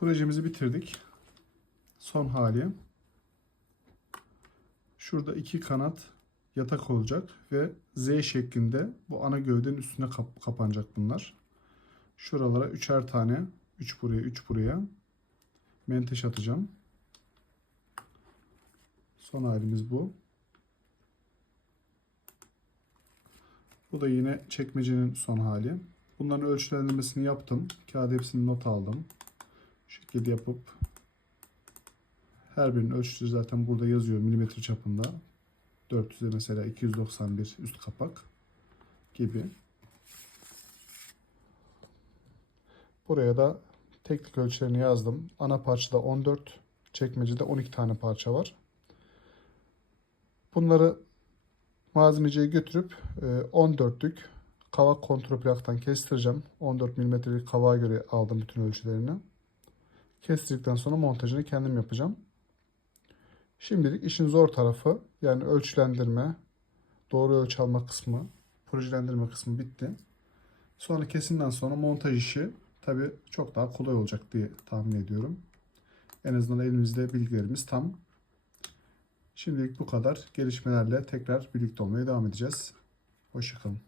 Projemizi bitirdik. Son hali. Şurada iki kanat yatak olacak ve Z şeklinde bu ana gövdenin üstüne kap- kapanacak bunlar. Şuralara üçer tane, üç buraya, üç buraya menteş atacağım. Son halimiz bu. Bu da yine çekmecenin son hali. Bunların ölçülendirmesini yaptım. Kağıda hepsini not aldım. Şekilde yapıp her birinin ölçüsü zaten burada yazıyor milimetre çapında. 400'e mesela 291 üst kapak gibi. Buraya da teknik ölçülerini yazdım. Ana parçada 14, çekmecede 12 tane parça var. Bunları malzemeciye götürüp e, 14'lük kavak kontraplaktan kestireceğim. 14 milimetrelik kavağa göre aldım bütün ölçülerini. Kestirdikten sonra montajını kendim yapacağım. Şimdilik işin zor tarafı yani ölçülendirme, doğru ölçü alma kısmı, projelendirme kısmı bitti. Sonra kesimden sonra montaj işi tabi çok daha kolay olacak diye tahmin ediyorum. En azından elimizde bilgilerimiz tam. Şimdilik bu kadar. Gelişmelerle tekrar birlikte olmaya devam edeceğiz. Hoşçakalın.